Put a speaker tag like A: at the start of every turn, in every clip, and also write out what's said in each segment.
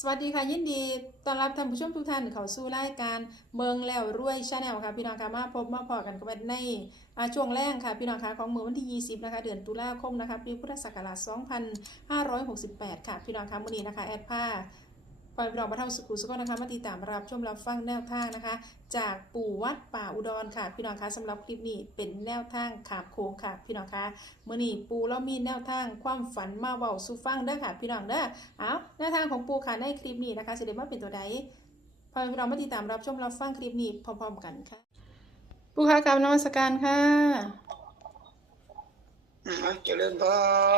A: สวัสดีค่ะยินดีต้อนรับท่านผู้ชมทุกท่านเข้าสู่รายการเมืองแล้วรวยชาแนลค่ะพี่น้องค่ะมาพบมาพอกันกันในช่วงแรกค่ะพี่น้องค่ะของมือวันที่ 20 นะคะ เดือนตุลาคมนะคะปีพุทธศักราช 2568 ค่ะพี่น้องค่ะมื้อนี้นะคะแอดผ้า ปล่อยพี่น้องมาเท่าสุขุสุขนะคะมาติดตามรับชมรับฟังแนวทางนะคะ จากปู่วัดป่าอุดรค่ะ พี่น้องคะสำหรับคลิปนี้เป็นแนวทางขามโค้งค่ะ พี่น้องคะมื่อนี้ปูเรามีแนวทางความฝันมาเว้าสู่ฟังเด้อค่ะ พี่น้องเด้อเอาแนวทางของปูค่ะในคลิปนี้นะคะสิเดมาเป็นตัวใดพอพี่น้องมาติดตามรับชมรับฟังคลิปนี้พร้อมๆกันค่ะ ปูค่ะกราบนมัสการค่ะ
B: อืมเจริญพ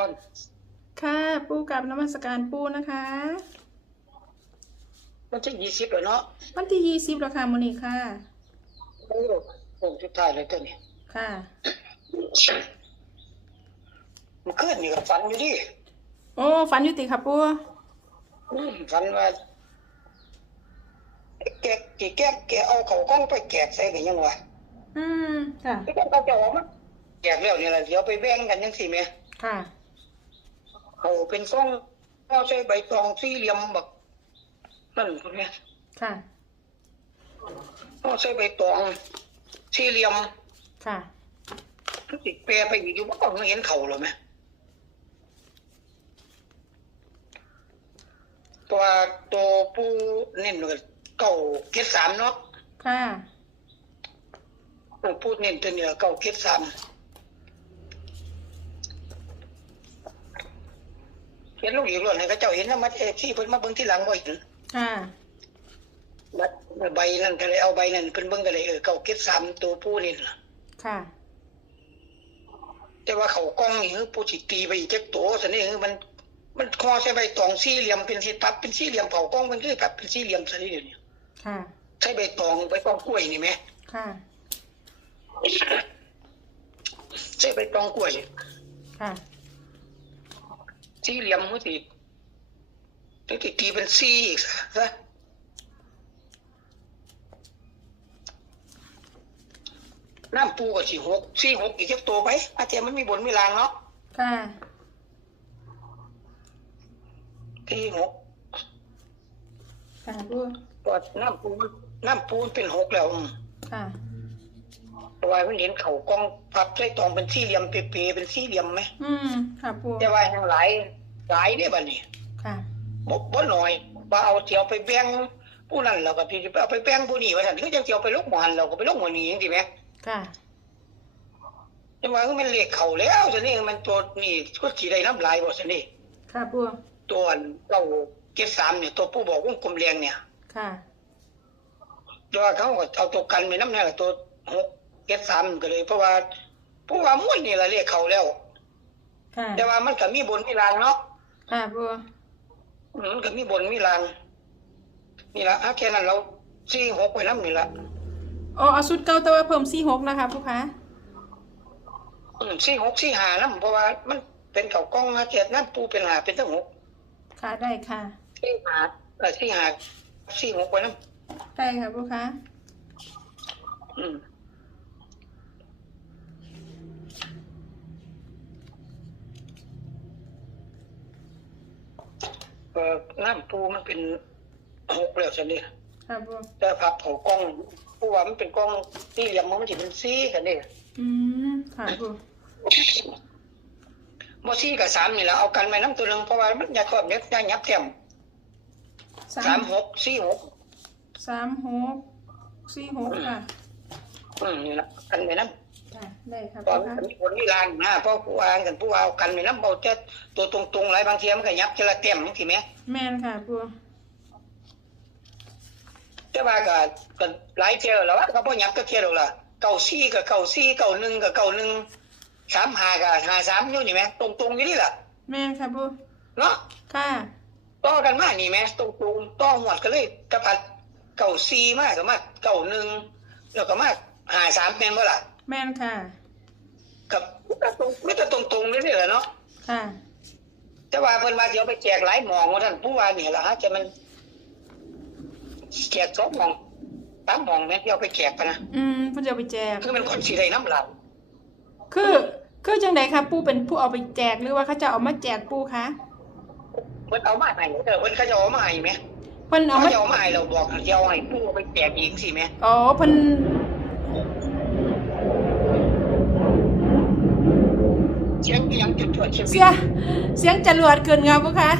B: ร
A: ค่ะ ปูกับนมัสการปูนะคะ
B: วันที่ยี่สิบแล้วเนาะ
A: วันที่ยี่สิบแล้วค่ะมื่อนี้ค่ะ
B: โอ้โหสุดท้ายเลยตัวนี้
A: ค่ะ
B: มันขึ้นนี่ก็ฝันอยู่ดิ
A: โอ้ฝันอยุติค่ะปู
B: อืมฝันว่าแกะกี่แกะแกะเอาเขากล้องไปแกะใส่กันยังวะ
A: อืมค่ะ
B: ที่เขาจะเอามาแกะแล้วนี่แหละเดี๋ยวไปแบ่งกันยังสิแม่
A: ค่ะ
B: เขาเป็นกล้องเอาใส่ใบตองสี่เหลี่ยมแบบ นั่นคุณแม่
A: ค่ะ
B: เอาใส่ใบตองสี่เหลี่ยม
A: ค่ะ
B: ติดแปรไปอีกอยู่ว่าต้องเห็นเขาหรอไหมตัวตัวผู้เน้นก็เก้าเกตสามเนาะ
A: ค่ะ
B: ตัวผู้เน้นตัวเนี้ยเก้าเกตสามเห็นลูกอีกล้วนให้เขาเจ้าเห็นนะมันเอฟซีเพิ่นมาเบิ่งที่หลังบ่เห็น
A: ค่ะ
B: บัดใบนั่นก็เลยเอาใบนั่นเพิ่นเบิ่งก็เลยเออเก้าเกตสามตัวผู้นี่ล่ะ
A: ค่ะ
B: แต่ว่าเขากล้องนี่คือผู้สิตีไปอีกจักตัวซะนี่คือมัน มันคอใช้ใบตองสี่เหลี่ยมเป็นสีปับเป็นสี่เหลี่ยมเผากล้องมันคือปับเป็นสี่เหลี่ยมซะนี่เดี๋ยวนี้
A: ค่ะ
B: ใช้ใบตองใบตองกล้วยนี่ไหม
A: ค่ะ
B: ใช้ใบตองกล้วย
A: ค่ะ
B: สี่เหลี่ยมมันสิ มันสิตีเป็นสี่อีกซะน้ำปูก็สี่หกสี่หกอีกจักตัวไปอาจจะมันมีบนมีลางเนาะ
A: ค่ะ
B: สี่หก
A: ค่ะปู
B: ก็น้ำปูน้ำปูมันเป็นหกแล้วอืม
A: ค่ะ
B: เพราะว่ามันเห็นเขากล้องพับใช้ตองเป็นสี่เหลี่ยมเปรย์ๆเป็นสี่เหลี่ยมไหม
A: อืมค่ะปู
B: แต่ว่าแห่งหลายหลายเด้บัดนี้
A: ค่ะ
B: บ่บ่น้อยว่าเอาเที่ยวไปแบ่งผู้นั้นเราก็พี่จะเอาไปแบ่งผู้นี้ว่าซั่นคือจังสิเอาไปลงหมู่หันเราก็ไปลงหมู่นี้จังซี่แหม
A: ค่ะ
B: แต่ว่ามันเลขเข้าแล้วซั่นนี่มันตัวนี่ก็สิได้น้ำลายบ่ซั่นนี่
A: ค่ะปู
B: ตัวอันเก้าเจ็ดสามเนี่ยตัวผู้บอกวงกลมแดงเนี่ย
A: ค่ะ
B: แต่ว่าเขาก็เอาตัวกันไปนำนั่นแหละตัวหกเจ็ดสามก็เลย เพราะว่าผู้ว่าม้วนนี่ละเลขเข้าแล้ว
A: ค่ะ
B: แต่ว่ามันก็มีบนมีลางเนาะ
A: ค่ะปู
B: อื มมันก็มีบนมีลาง นี่ละอะแค่นั้นเราซี่หกไว้น้ำนี่ละ
A: อ๋อเอาชุดเก่าแต่ว่าเพิ่มสี่หกนะคะปูคะ
B: อืมซี่หกซี่หาน้ำเพราะว่ามันเป็นเก่ากล้องนะเจ็ดน้ำปูเป็นหาเป็นตั้งหก
A: ค่ะได้ค่ะ
B: ซี่หาเออซี่หาซี่หกไว้น้
A: ได้ค่ะปูคะำ
B: อืม เออน้ำปูมันเป็นหกแล้วสิเนี่ย
A: ค่ะปู
B: แต่พับเขากล้องผู้ว่ามันเป็นกล้องสี่เหลี่ยมมันจะเป็นซี่กันเนี่ย
A: อืมค่ะปู
B: บ่ซี่กับสามนี่แหละเอากันไปน้ำตัวหนึงเพราะว่ามันอยากครอบเน็ตอยากยับเต็มสามหกสี่หก
A: สามหกสี่หกค่ะ
B: อืมนี่แหละกันไปน้ำ
A: ค่ะได้ค่ะ
B: ตอ
A: ปู
B: น
A: คะ
B: มีคนมีลางนะเพราะผู้ว่ากันผู้ว่าเอากันไปน้ำเบาจะ ตัวตรงๆหลายบางทีมันก็ยับจะละเต็มสิแหม่
A: แม่นค่ะปู
B: แต่ว่าก็ก็หลายเที่ยวแล้วว่าก็บ่ยับก็เที่ยวแล้วล่ะเก้าซี่กับเก้าซี่เก้าหนึ่งกับเก้าหนึ่งสามห้ากับห้าสามอยู่นี่แหม่ตรงๆอยู่นี่ล่ะ
A: แม่นค่ะปู
B: เนาะ
A: ค่ะ
B: ต่อกันมานี่แหม่ตรงๆต่อหวดก็เลยกระพัดเก้าซี่มากก็มาเก้าหนึ่งแล้วก็มาห้าสามแม่นบ่ล่ะ
A: แม่นค่ะ
B: กับตรงไม่แต่ตรงๆเลยนี่แหละเนาะ
A: ค่ะ
B: แต่ว่าเพิ่นว่าสิเอาไปแจกหลายหมองว่าท่านผู้ว่านี่ล่ะฮะจะมันแจกสองหมองสามหมองแม่นที่เอาไปแจกปะนะ
A: อืมเพิ่นจะเอาไปแจก
B: คือมันคนสิได้น้ำลาย
A: คือคือจังไดคะปูเป็นผู้เอาไปแจกหรือว่าเขาจะเอามาแจกปูคะ
B: โเพิ่นเอามาให้เออเพิ่นเขาจะเอามาให้ไหม
A: เพิ่นเอา
B: เขา
A: มา
B: จะเอามาให้เราบอกจะเอาให้ผู้ไปแจกอีกสิไหม
A: อ๋อเพิ่น
B: เสียงยังจุดตรวจเสียง
A: เสียเสียงจรวดเกินครับผู้คะ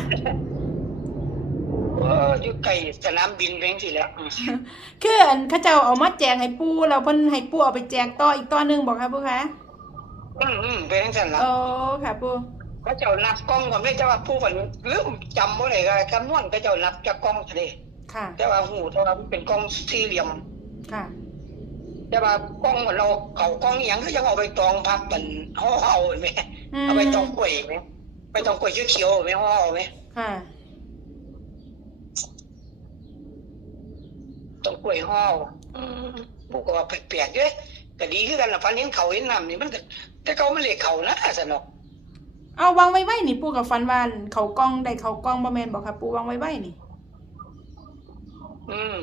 B: เอออยู่ไกลสนามบินเพียงสิแหล้วอืม
A: คืออันเขาเจ้าเอามาแจกให้ปู่แล้วเพิ่นให้ปู่เอาไปแจกต่ออีกต่อหนึงบอกครับผู้คะ
B: อืมอืมเป็นจังซั่นล่ะ
A: โอ้ค่ะปู่
B: เขาเจ้านับกล้องก่อนไม่ใช่ว่าผู้ฝันลืมจำบ่ได้ก็คำนวณเขาเจ้านับจากกล้องทะเล
A: ค่ะ
B: แต่ว่าหูแต่ว่ามันเป็นกล้องสี่เหลี่ยม
A: ค่ะ
B: แต่ว่ากล้องมันเราเขากล้องอหย่างก็ยังเอาไปตองพับมันห่อเอาไหม
A: อืม
B: เอาไปตองกล้วยไหมไปตองกล้วยเขียวๆไหมห่อเอาไหม
A: ค่ะ
B: ตองกล้วยห่ออืมพวกก็ว่าแปลกๆเด้ก็ดีคือกันล่ะฟันเห็นเขาเห็นน้ำนี่มันก็แต่เขาไม่เรียกเขานะสนอก
A: เอาวางไว้ไว้นี่ปู่กับฟันวานเขากล้องได้เขากล้องบ่แม่นบอกค่ะปู่วางไว้ไว้นี่
B: อืม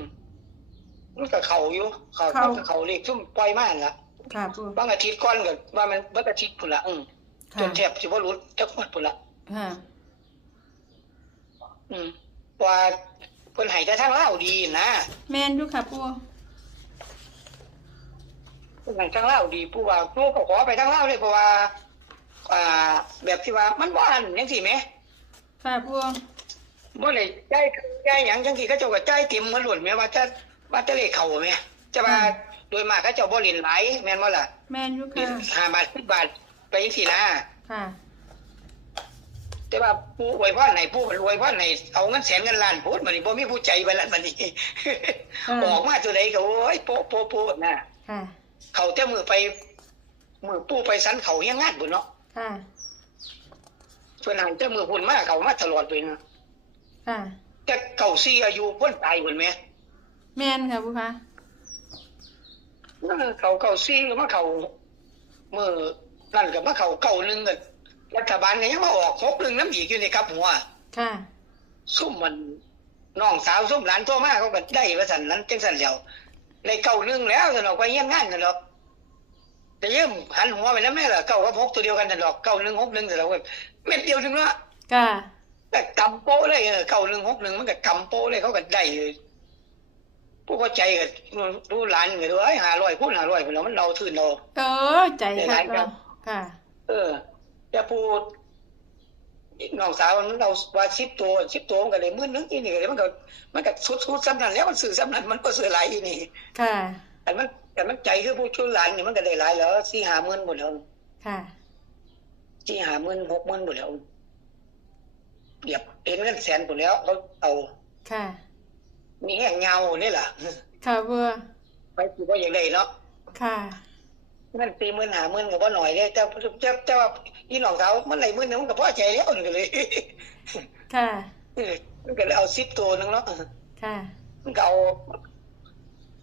B: มันก็เขาอยู่เขา
A: เขา
B: มันก็เขาเรียกซุ่มปล่อยมาหั่นล่ะ
A: ค่ะปู่
B: บางอาทิตย์ก่อนก็ว่ามันเบิดอาทิตย์พุ่นละอืมจ
A: ค่ะ
B: นแทบสิบ่รู้จักหมดพุ่นละ
A: ค่ะ
B: อืมว่าเพิ่นให้แต่ทางลาวดีนะ
A: แม่นอยู่ค่ะปู่
B: เพิ่นให้ทางลาวดีผู้ว่าผู้ก็ขอไปทางลาวเลยเพราะว่า อ่า แบบที่ว่ามันบ่อันจังซี่แหม
A: ค่ะปู่
B: บ่ได้จ่ายจ่ายหยังจังซี่เขาเจ้าก็จ่ายเต็มหมดล้วนแม้ว่าจะ ว่าจะเลขเข้าแหมแต่ว่าโดยมากเขาเจ้าบ่เล่นหลายแม่นบ่ล่ะ
A: แม่นอยู่ค่ะ
B: 5บาท10บาทไปจังซี่นะ
A: ค่ะ
B: แต่ว่าผู้อวยพรให้ผู้อวยพรให้เอาเงินแสนเงินล้านพูดมันนี่บ่มีผู้ใจไว้แล้วมันนี่
A: ค่ะ
B: ออกมาตัวใดก็โอ้ยโป๊ะโป๊ะโป๊ะนะ
A: ค่ะ
B: เขาแต่มือไปมือปู่ไปสันเขายังงานบุญเนาะ
A: ค่ะ
B: เพิ่นหันแต่มือพุ่นมาเขามาตลอดไปนะ
A: ค่ะ
B: แต่เก่าซี่อายุพ้นตายพุ่นแหม
A: แม่นค่ะปู่คะ
B: เออเขาเก่าซี่ก็มาเขามือนั่นก็มาเขาเก่าหนึงก็รัฐบาลก็ยังมาออกหกหนึงน้ำอีกอยู่ในครับหัว
A: ค่ะ
B: ซุ่มมันน้องสาวซุ่มหลานโทรมาเขาก็ได้ว่าสั่นนั้นจังสั่นแล้วในเก่าหนึงแล้วสนอกไปเยี่ยมงานกันหรอกแต่เยี่ยมหันหัวไปแล้วแม่ล่ะเก่ากับหกตัวเดียวกันแต่ดอกเก่าหนึ่งหกหนึ่งแต่เราก็เม็ดเดียวถึงละ
A: ค่ะ
B: แต่กำโป้เลยเออเก่าหนึ่งหกหนึ่งมันก็กำโป้เลยเขาก็ได้เลย ผู้เข้าใจก็รู้หลานก็ดูไอ้หาร้อยพูดหาร้อยไปแล้วมันเราทื่นเรา
A: เออ ใจค่ะ
B: ได้ครับ
A: ค่ะ
B: เออแต่พูดน้องสาวมันเราว่าชิปตัวชิปตัวมันก็เลยมื่นนึงอีนี่ก็เลยมันก็มันก็สุดสุดๆซ้ำนั้นแล้วมันสื่อซ้ำนั้นมันก็สื่อหลายอีนี่
A: ค่ะ
B: แต่มันแต่มันใจคือผู้ช่วยหลานนี่มันก็ได้หลายแล้วสี่หาหมื่นหมดแล้ว
A: ค่ะ
B: สี่หาหมื่นหกหมื่นหมดแล้วเดียบเห็นเงินแสนหมดแล้วเขาเอา
A: ค่ะ
B: มีแห้งเงานี่แหละ
A: ค่ะบัว
B: ไปสิว่าอย่างไรเนาะ
A: ค่ะ
B: เงินสี่หมื่นหาหมื่นก็บ่หน่อยเลยแต่แต่แต่ว่าอีน้องสาวมันไหลหมื่นหนึงมันก็พอใจแล้วนี่ก็เลย
A: ค่ะ
B: เออมันก็เลยเอาสิบตัวหนึงเนาะ
A: ค่ะ
B: มันก็เอา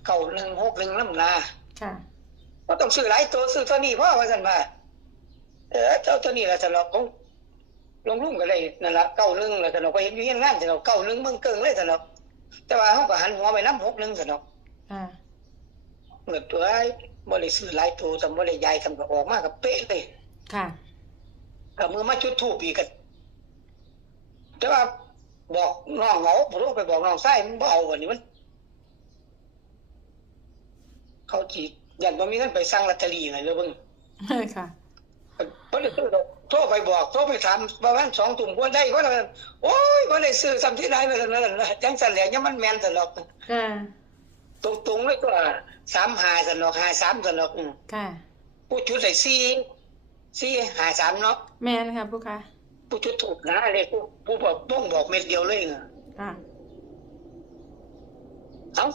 B: เก่าหนึ่งหกหนึ่งน้ำนา
A: ค่ะ
B: ก็ต้องซื้อหลายตัวซื้อตัวนี้เพราะว่าสันว่าเออเจ้าตัวนี้แหละสำหรับของลงลุ่มกันเลยนั่นละเก้าหนึ่งแล้วสำหรับก็เห็นอยู่เห็นงานสำหรับเก้าหนึ่งเมืองเกิงเลยสำหรับ แต่ว่าเขาก็หันหัวไปน้ำหกหนึ่งสำหรับ
A: ค่ะ
B: เหมือนตัวไอ้บ่ได้ซื้อหลายตัวสำบ่ได้ใหญ่สำก็ออกมากับเป๊ะเลย
A: ค่ะ
B: กับมือมาจุดทูบอีกกันแต่ว่าบอกน้องเขาบ่รู้ไปบอกน้องไส้มันบ่เอาวันนี้มัน เขาจียันบ่มีเงินไปสั่งลอตเตอรี่ไงเลยเบิ่ง
A: ค่ะ
B: บ่ได้ซื้อดอก โทรไปบอกโทรไปถามประมาณ2ทุ่มกว่าได้ว่าแล้วโอ้ยบ่ได้ซื้อซ้ำที่ใดว่าซั่นนั่นจังซั่นแหละยังมันแม่นซั่นดอก
A: ค่ะ
B: ตรงๆเลยก็35ซั่นดอก53ซั่นดอกอืม
A: ค่ะ
B: ผู้จุดได้4 4 53เนาะ
A: แม่นค่ะผู้คะ
B: ผู้จุดถูกนะเลยผู้ผู้บอกบ้งบอกเม็ดเดียวเลยอะ
A: ค่ะ
B: เอ้า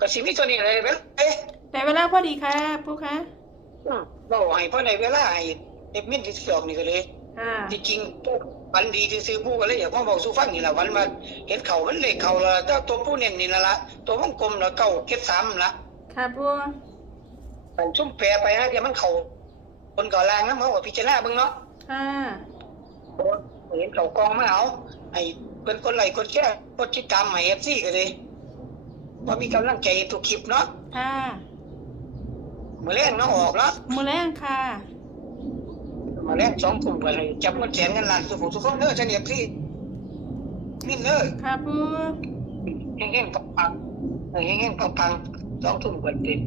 B: ก็สิมีตัวนี้เลยเว้ยเอ๊ะ
A: แต่เวลาพอดีค่ะผู้คะ
B: อืมเราให้เพราะในเวลาให้ เอ็มมินที่สิออกนี่ก็เลย
A: ค่ะ
B: ที่จริงผู้วันดีที่ซื้อผู้ก็เลยอยากมาบอกสู่ฟังนี่แหละวันมาเห็นเขามันเลขเขาละแต่ตัวผู้เน้นนี่ละละตัววงกลมละเก้าเก็บสามละ
A: ค่ะบัว
B: มันชุ่มแปรไปนะเดี๋ยวมันเขาคนก่อแรงนะเขาก็พิจารณาเบิ่งเนาะ
A: ค่ะ
B: เห็นเขากองมาเอาไอ้เป็นคนไหลคนแก่คนติดตามให้เอฟซีก็เลยว่ามีกำลังใจทุกคลิปเนาะ
A: ค่ะ
B: มาเล่นเนาะออกแล้ว
A: มือแรงค่ะ
B: มาเล่นสองกลุ่มกันเลยจับเงินแสนเงินล้านสุขสุขคนเด้อเฉลี่ยพี่มินเด้อ
A: ค่ะปู
B: เฮงๆปังๆเออเฮงๆปังๆสองทุ่มกว่าติด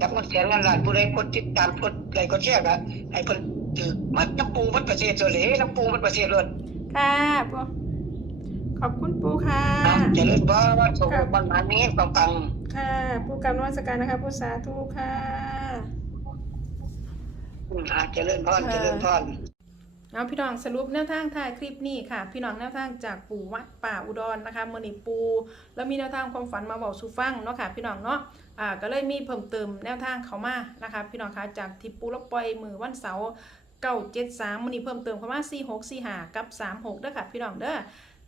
B: จับมันแสนเงินล้านผู้ใดกดติดตามกดไลค์กดแชร์ก็ให้เพิ่นถือมัดน้ำปูมัดประเทศตัวเลยน้ำปูมัดประเทศเลย
A: ค่ะปูขอบคุณปูค่ะ
B: เจริญพรสมบูรณ์มันมันนี้ปังปัง
A: ค่ะ ปูกรรมนวัตการนะคะปูสาธุค่ะ
B: ๆ อืมอ่าเจริญพรเจริญพร
A: เอาพี่น้องสรุปแนวทางถ่ายคลิปนี้ค่ะ พี่น้องแนวทางจากปู่วัดป่าอุดรนะคะมือนีปู แล้วมีแนวทางความฝันมาบอกสู่ฟังเนาะค่ะ พี่น้องเนาะอ่าก็เลยมีเพิ่มเติมแนวทางเขามานะคะ พี่น้องคะจากที่ปูแล้วปล่อยมือวันเสาร์เก้าเจ็ดสามมือนี้เพิ่มเติมเข้ามาสี่หกสี่ห้ากับสามหกเด้อค่ะ พี่น้องเด้อ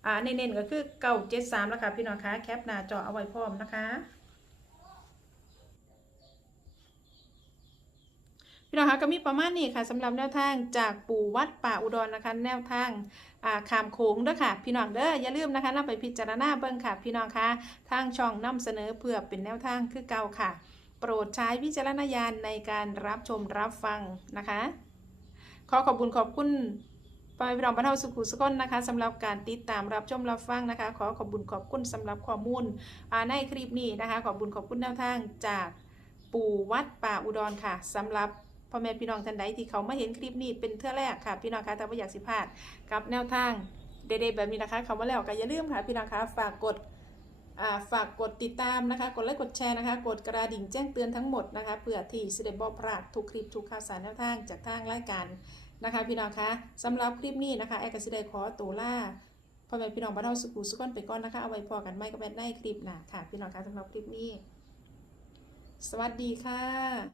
A: อ่าเน้นๆก็คือเก้าเจ็ดสามแล้วค่ะพี่น้องคะแคปหน้าจอเอาไว้พร้อมนะคะ พี่น้องคะก็มีประมาณนี้ค่ะสำหรับแนวทางจากปู่วัดป่าอุดรนะคะ แนวทางอ่าขามโขงด้อค่ะ พี่น้องเด้ออย่าลืมนะคะนำไปพิจารณาเบิ่งค่ะ พี่น้องคะทางช่องนำเสนอเพื่อเป็นแนวทางคือเก่าค่ะ โปรดใช้วิจารณญาณในการรับชมรับฟังนะคะ ขอขอบคุณขอบคุณปพี่น้องบรรเทาสุขุสุขนนะคะสำหรับการติดตามรับชมรับฟังนะคะ ขอขอบคุณขอบคุณสำหรับข้อมูลในคลิปนี้นะคะ ขอบคุณขอบคุณแนวทางจากปู่วัดป่าอุดรค่ะสำหรับ พ่อแม่พี่น้องท่านใดที่เขามาเห็นคลิปนี้เป็นเทื่อแรกค่ะ พี่น้องคะถ้าไม่อยากสิพลาดกับแนวทางเด็ดๆแบบนี้นะคะคำว่าแล้วก็อย่าลืมค่ะพี่น้องคะฝากกดฝากกดติดตามนะคะ กดไลค์กดแชร์นะคะ กดกระดิ่งแจ้งเตือนทั้งหมดนะคะเพื่อที่จะได้บ่พลาดทุกคลิปทุกข่าวสารแนวทางจากทางรายการนะคะพี่น้องคะสำหรับคลิปนี้นะคะแอร์กสิได้ขอตัวล่าพ่อแม่พี่น้องบ้านเราสุขุสุขนไปก่อนนะคะเอาไว้พอกันไม่ก็แม่ได้คลิปหน้าค่ะ พี่น้องคะสำหรับคลิปนี้ สวัสดีค่ะ